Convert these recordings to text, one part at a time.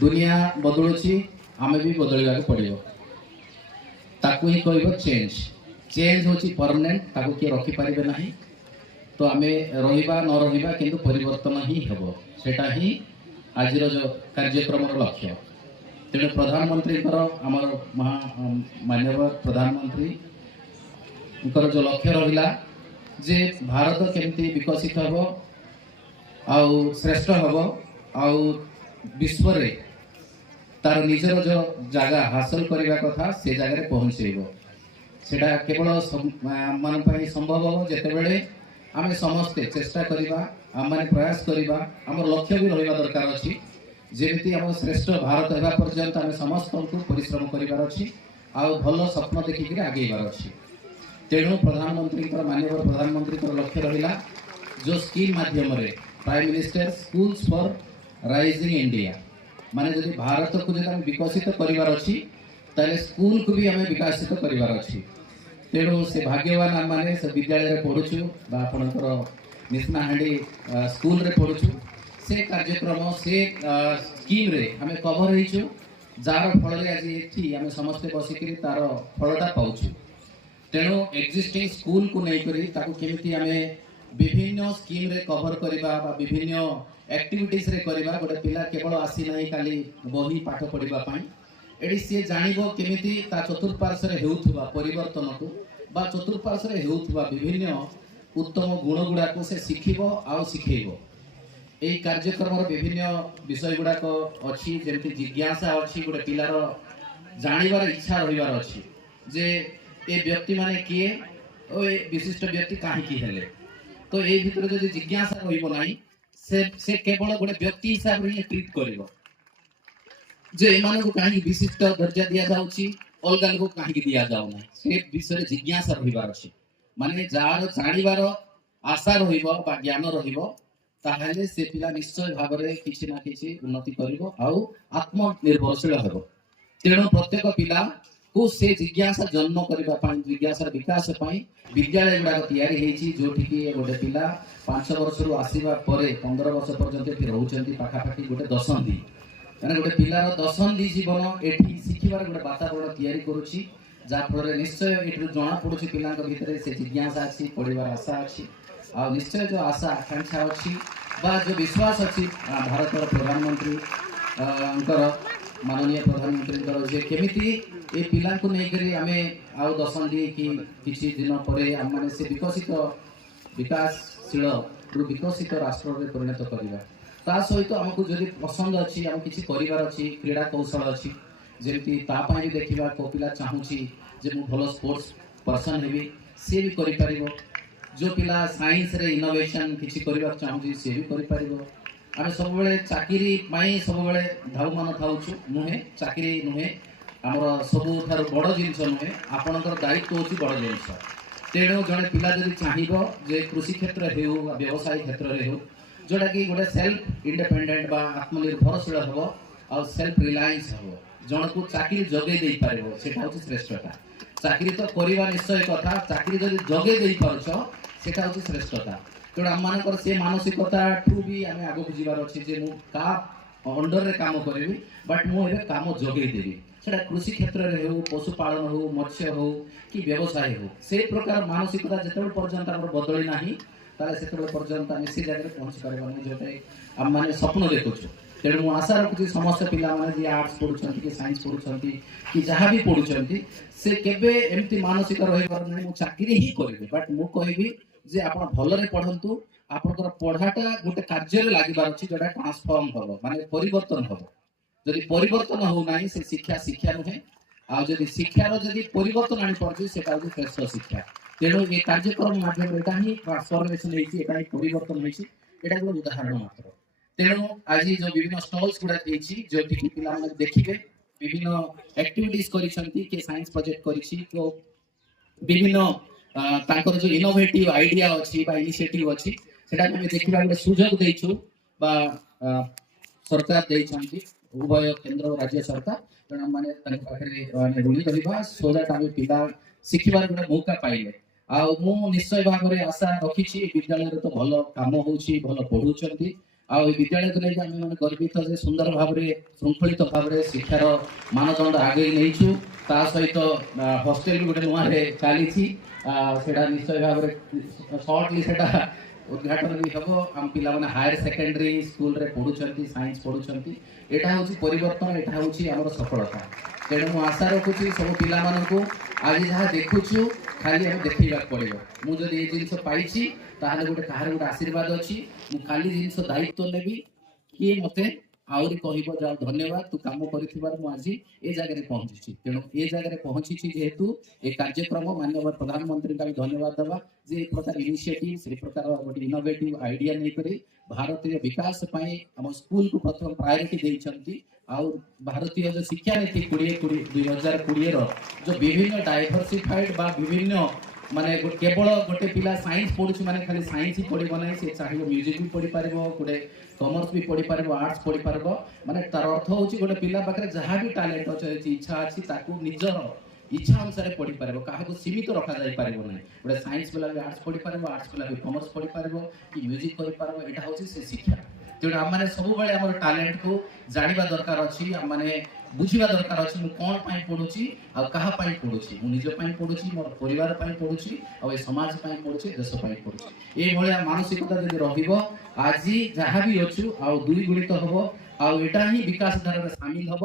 दुनिया बदलुची आमे भी बदलवा पड़ो ताकू ही कह चेंज चेंज हूँ परमानेंट ताकू किए रखिपारे ना तो आम रहा न रहा कि परिवर्तन ही हम सेटा ही आज जो कार्यक्रम लक्ष्य तेणु प्रधानमंत्री आमर माननीय प्रधानमंत्री जो लक्ष्य रहा जे भारत केमती विकसित हम आउ श्रेष्ठ हम आउ विश्व रे तार निजर जो जगह हासिल करने कथा से जगह पहुँचेब सेटा केवल मान संभव हम जिते आम समस्ते चेष्टा करवा आम मैंने प्रयास करवा आम लक्ष्य भी रहा दरकार अच्छी जमी आम श्रेष्ठ भारत होगा पर्यंत आम समस्त को परिश्रम करार अच्छी आउ भल स्वप्न देखिक आगेबार अच्छी तेणु प्रधानमंत्री माननीय प्रधानमंत्री लक्ष्य रहा जो स्कीम माध्यम prime minister schools for rising India माने जदि भारत को जब विकसित करार अच्छी ताले स्कूल को भी आम विकसित करार अच्छी तेणु से भाग्यवान आम मैंने से विद्यालय पढ़ुचु आपणकर निस्नाहांडी स्कूल रे पढ़ुचु से कार्यक्रम से स्कीम रे आम कभर होइछु जार फल आज ये आम समस्ते बसिक तार फलटा पाउछु तेणु एक्जिस्टिंग स्कूल को नहीं केमिति आम विभिन्न स्कीम रे कभर करवा विभिन्न एक्टिविटीज रे करवा गोटे पिला केवल आसी ना खाली बही पाठ पढ़ा एटी सी जानिबो केमिति ता चतुर्पार्श्व रे हेउथुबा परिवर्तन को बा चतुर्पार्श्व रे हेउथुबा विभिन्न उत्तम गुण गुड़ा को से शिखिबो आउ शिखेइबो एई कार्यक्रम विभिन्न विषय गुड़ाक अच्छी जमी जिज्ञासा अच्छी गोटे पिलार जानिबार इच्छा रहिबार अच्छी जे ए व्यक्ति माने किए ओ ए विशिष्ट व्यक्ति काहे हेले तो ए भितर जदि जिज्ञासा रहिबो नाही से केवल गोटे व्यक्ति हिसाब रे ट्रीट करिवो जे एमान को काहे विशिष्ट दर्जा दिया जाउची अलगा को काहे दिया जाउ ना से विषय जिज्ञासा रहिबार अछि माने जार जानिबार आशा रहिबो बा ज्ञान रहिबो ताहले से पिला निश्चय भाव में किसी ना किसी उन्नति करिवो आउ आत्मनिर्भरशील हेबो तेणु प्रत्येक पिला को से जिज्ञासा जन्म करबा पाई जिज्ञासा विकास पाई विद्यालय गुड़ा तैयारी हेची जोठी कि गोटे पिला 5 वर्ष रु आसीबा परे 15 वर्ष पर्यंत एठी रहउचंती पाखापाखी गोटे दशंधी माने गोटे पिलार दशंधी जीवन एठी शिखिबार गोटे वातावरण तैयारी करूची जा फल निश्चय एठी जना पड़ुची पिलांक भितरे से जिज्ञासा अछि पढ़िबार आशा अछि आ निश्चय जो आशा आकांक्षा अच्छी बा जो विश्वास अच्छी भारत प्रधानमंत्री माननीय प्रधानमंत्री जे केमिति ए पिला को नहीं करी आमे आउ दशंधी कि किछि दिन परे आम माने से विकसित विकासशील विकसित राष्ट्र रे परिणत करबा ता सहित हमकु जदि पसंद अच्छी आम किछि करिवार अच्छी क्रीड़ा कौशल अच्छी जेमति ता पई देखिबा को पिला चाहूची जे मु भलो स्पोर्ट्स पर्सन हेबी से भी करि परिबो जो पिला साइंस रे इनोवेशन किछि करबा चाहूची से भी करि परिबो आमे सब बेले चाकरी माई सब बेले धाउ मान थाउछु नुहे चाकरी नुहे हमर सब थार बड़ जिंस नुहे आपनकर दायित्व होची बड़ जिंस तेणु जने पिला जदि चाहिबो जे कृषि क्षेत्र हेउ व्यवसाय क्षेत्र रे हेउ जोटा कि गोटे सेल्फ इंडिपेंडेंट बा आत्मनिर्भरशील हबो और सेल्फ रिलायंस हबो जन को चाकरी जगे देई पारिबो सेटा होची श्रेष्ठता चाकरी तो करवा निश्चय कथा चाकरी जदि जगे देई पारछो सेटा होची श्रेष्ठता तेणु आम मानकर से मानसिकता ठू भी आम आगे जीवार अच्छे जे मु का अंडर रे काम करी बट मुझे काम जगे देवी सेटा कृषि क्षेत्र में हो पशुपालन हो मत्स्य हो कि व्यवसाय हो से प्रकार मानसिकता जिते पर्यंत बदली ना ताले से पर्यंत आम से जगह पहुँची पार्बा जोटा आम मैंने स्वप्न देखुचु तेणु मुझे आशा रखुच्छी समस्त पिला आर्ट्स पढ़ुं कि साइंस पढ़ुं कि जहाँ भी पढ़ुं से केबे एमती मानसिक रही पार ना चाकरी ही करी बट मु कहबी जे आपण भलरे पढ़ंतु आपनकर पढ़ाटा गोटे कार्य रे लागिबार अछि जोटा ट्रांसफॉर्म होबो माने परिवर्तन होबो जदि परिवर्तन हो नाही से शिक्षा शिक्षा नहे आ जदि शिक्षा रो जदि परिवर्तन आनी पड़छि सेटा होय श्रेष्ठ शिक्षा तेणु ए कार्यक्रम माध्यम एटा ही ट्रांसफॉर्मेशन हेछि एटा ही परिवर्तन हेछि एटा को उदाहरण मात्र तेणु आज जो विभिन्न स्टॉल्स गुडा हेछि जो कि पिला माने देखिबे विभिन्न एक्टिविटीज करिसंती के साइंस प्रोजेक्ट करिछि तो विभिन्न तांकर जो इनोवेटिव आइडिया अच्छी बा इनिशिएटिव अच्छी सेटा हम देखिबा गोटे सुजोग देइछु बा सरकार देइछंती उभय केंद्र और राज्य सरकार तेणु माने तांक पाखरे माने ऋणी करबा सो दैट हम पिला शिखिबार गोटे मौका पाइले आ मु निश्चय भाव में आशा रखिछि विद्यालय रे तो भलो काम होउछि भलो पढुचंती ଆଉ ଏ ବିଦ୍ୟାଳୟକୁ ନେଇକି ଆମେ ମାନେ ଗର୍ବିତ ଯେ ସୁନ୍ଦର ଭାବରେ ଶୃଙ୍ଖଳିତ ଭାବରେ ଶିକ୍ଷାର ମାନଦଣ୍ଡ ଆଗେଇ ନେଇଛୁ। ତା ସହିତ ହଷ୍ଟେଲ ବି ଗୋଟେ ନୂଆରେ ଚାଲିଛି, ସେଟା ନିଶ୍ଚୟ ଭାବରେ ସର୍ଟଲି ସେଟା ଉଦ୍ଘାଟନ ବି ହେବ। ଆମ ପିଲାମାନେ ହାୟର ସେକେଣ୍ଡାରୀ ସ୍କୁଲରେ ପଢୁଛନ୍ତି, ସାଇନ୍ସ ପଢୁଛନ୍ତି। ଏଟା ହେଉଛି ପରିବର୍ତ୍ତନ, ଏଟା ହେଉଛି ଆମର ସଫଳତା। ତେଣୁ ମୁଁ ଆଶା ରଖୁଛି ସବୁ ପିଲାମାନଙ୍କୁ ଆଜି ଯାହା ଦେଖୁଛୁ ଖାଲି ଆମେ ଦେଖେଇବାକୁ ପଡ଼ିବ। ମୁଁ ଯଦି ଏ ଜିନିଷ ପାଇଛି ତାହେଲେ ଗୋଟେ କାହାର ଗୋଟେ ଆଶୀର୍ବାଦ ଅଛି। ମୁଁ କାଲି ଜିନିଷ ଦାୟିତ୍ୱ ନେବି, କିଏ ମୋତେ ଆହୁରି କହିବ ଯାହା ଧନ୍ୟବାଦ ତୁ କାମ କରିଥିବାରୁ ମୁଁ ଆଜି ଏ ଜାଗାରେ ପହଞ୍ଚିଛି। ତେଣୁ ଏ ଜାଗାରେ ପହଞ୍ଚିଛି ଯେହେତୁ ଏ କାର୍ଯ୍ୟକ୍ରମ ମାନ୍ୟବର ପ୍ରଧାନମନ୍ତ୍ରୀଙ୍କୁ ଆମେ ଧନ୍ୟବାଦ ଦେବା ଯେ ଏ ପ୍ରକାର ଇନିସିଏଟିଭ, ସେ ପ୍ରକାର ଗୋଟେ ଇନୋଭେଟିଭ ଆଇଡିଆ ନେଇକରି ଭାରତୀୟ ବିକାଶ ପାଇଁ ଆମ ସ୍କୁଲକୁ ପ୍ରଥମ ପ୍ରାୟୋରିଟି ଦେଇଛନ୍ତି। ଆଉ ଭାରତୀୟ ଯୋଉ ଶିକ୍ଷା ନୀତି 2020ର ଯୋଉ ବିଭିନ୍ନ ଡାଇଭରସିଫାଇଡ ବା ବିଭିନ୍ନ ମାନେ କେବଳ ଗୋଟେ ପିଲା ସାଇନ୍ସ ପଢୁଛି ମାନେ ଖାଲି ସାଇନ୍ସ ହିଁ ପଢିବ ନାହିଁ, ସେ ଚାହିଁବ ମ୍ୟୁଜିକ ବି ପଢିପାରିବ, ଗୋଟେ କମର୍ସ ବି ପଢିପାରିବ, ଆର୍ଟ୍ସ ପଢିପାରିବ। ମାନେ ତାର ଅର୍ଥ ହଉଛି ଗୋଟେ ପିଲା ପାଖରେ ଯାହା ବି ଟ୍ୟାଲେଣ୍ଟ ଅଛି, ଇଚ୍ଛା ଅଛି, ତାକୁ ନିଜର ଇଚ୍ଛା ଅନୁସାରେ ପଢିପାରିବ, କାହାକୁ ସୀମିତ ରଖାଯାଇ ପାରିବ ନାହିଁ। ଗୋଟେ ସାଇନ୍ସ ପିଲା ବି ଆର୍ଟ୍ସ ପଢିପାରିବ, ଆର୍ଟ୍ସ ପିଲା ବି କମର୍ସ ପଢିପାରିବ, କି ମ୍ୟୁଜିକ କରିପାରିବ। ଏଇଟା ହଉଛି ସେ ଶିକ୍ଷା। ତେଣୁ ଆମମାନେ ସବୁବେଳେ ଆମର ଟ୍ୟାଲେଣ୍ଟକୁ ଜାଣିବା ଦରକାର ଅଛି, ଆମମାନେ ବୁଝିବା ଦରକାର ଅଛି ମୁଁ କ'ଣ ପାଇଁ ପଢୁଛି ଆଉ କାହା ପାଇଁ ପଢୁଛି। ମୁଁ ନିଜ ପାଇଁ ପଢୁଛି, ମୋର ପରିବାର ପାଇଁ ପଢୁଛି, ଆଉ ଏ ସମାଜ ପାଇଁ ପଢୁଛି, ଦେଶ ପାଇଁ ପଢୁଛି। ଏଇଭଳିଆ ମାନସିକତା ଯଦି ରହିବ, ଆଜି ଯାହା ବି ଅଛୁ ଆଉ ଦୁଇ ଗୁଣିତ ହବ, ଆଉ ଏଇଟା ହିଁ ବିକାଶ ଧାରାରେ ସାମିଲ ହବ।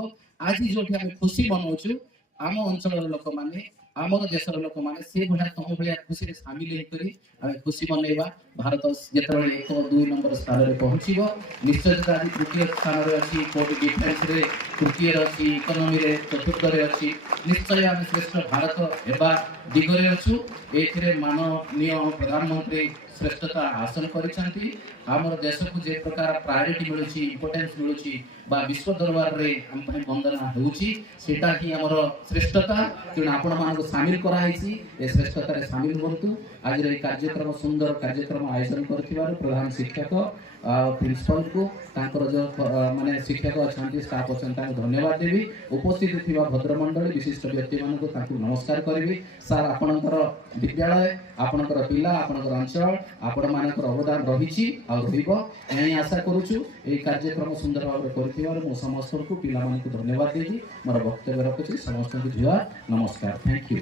ଆଜି ଯୋଉଠି ଆମେ ଖୁସି ମନାଉଛୁ, ଆମ ଅଞ୍ଚଳର ଲୋକମାନେ, ଆମର ଦେଶର ଲୋକମାନେ ସେ ଭଳିଆ ତମ ଭଳିଆ ଖୁସିରେ ସାମିଲ ହେଇକରି ଆମେ ଖୁସି ମନେଇବା। ଭାରତ ଯେତେବେଳେ 1-2 ନମ୍ବର ସ୍ଥାନରେ ପହଞ୍ଚିବ, ନିଶ୍ଚୟ ଆଜି ତୃତୀୟ ସ୍ଥାନରେ ଅଛି, କୋଟି ଡିଫେନ୍ସରେ ତୃତୀୟରେ ଅଛି, ଇକୋନୋମିରେ ଚତୁର୍ଥରେ ଅଛି। ନିଶ୍ଚୟ ଆମେ ଶ୍ରେଷ୍ଠ ଭାରତ ହେବା ଦିଗରେ ଅଛୁ। ଏଥିରେ ମାନନୀୟ ପ୍ରଧାନମନ୍ତ୍ରୀ ଶ୍ରେଷ୍ଠତା ହାସଲ କରିଛନ୍ତି। ଆମର ଦେଶକୁ ଯେ ପ୍ରକାର ପ୍ରାୟୋରିଟି ମିଳୁଛି, ଇମ୍ପୋର୍ଟାନ୍ସ ମିଳୁଛି ବା ବିଶ୍ୱ ଦରବାରରେ ଆମ ପାଇଁ ବନ୍ଦନା ହେଉଛି, ସେଇଟା ହିଁ ଆମର ଶ୍ରେଷ୍ଠତା। ତେଣୁ ଆପଣମାନଙ୍କୁ ସାମିଲ କରାହେଇଛି, ଏ ଶ୍ରେଷ୍ଠତାରେ ସାମିଲ ହୁଅନ୍ତୁ। ଆଜିର ଏହି କାର୍ଯ୍ୟକ୍ରମ ସୁନ୍ଦର କାର୍ଯ୍ୟକ୍ରମ ଆୟୋଜନ କରିଥିବାରୁ ପ୍ରଧାନ ଶିକ୍ଷକ ପ୍ରିନ୍ସିପାଲକୁ, ତାଙ୍କର ଯେଉଁ ମାନେ ଶିକ୍ଷକ ଅଛନ୍ତି, ଷ୍ଟାଫ ଅଛନ୍ତି, ତାଙ୍କୁ ଧନ୍ୟବାଦ ଦେବି। ଉପସ୍ଥିତ ଥିବା ଭଦ୍ରମଣ୍ଡଳୀ ବିଶିଷ୍ଟ ବ୍ୟକ୍ତିମାନଙ୍କୁ ତାଙ୍କୁ ନମସ୍କାର କରିବି। ସାର୍, ଆପଣଙ୍କର ବିଦ୍ୟାଳୟ, ଆପଣଙ୍କର ପିଲା, ଆପଣଙ୍କର ଅଞ୍ଚଳ, ଆପଣମାନଙ୍କର ଅବଦାନ ରହିଛି ଆଉ ରହିବ, ଏହା ହିଁ ଆଶା କରୁଛୁ। ଏହି କାର୍ଯ୍ୟକ୍ରମ ସୁନ୍ଦର ଭାବରେ କରିଥିବାରୁ ମୁଁ ସମସ୍ତଙ୍କୁ, ପିଲାମାନଙ୍କୁ ଧନ୍ୟବାଦ ଦେବି। ମୋର ବକ୍ତବ୍ୟ ରଖୁଛି। ସମସ୍ତଙ୍କୁ ଜୁହାର, ନମସ୍କାର, ଥ୍ୟାଙ୍କ ୟୁ।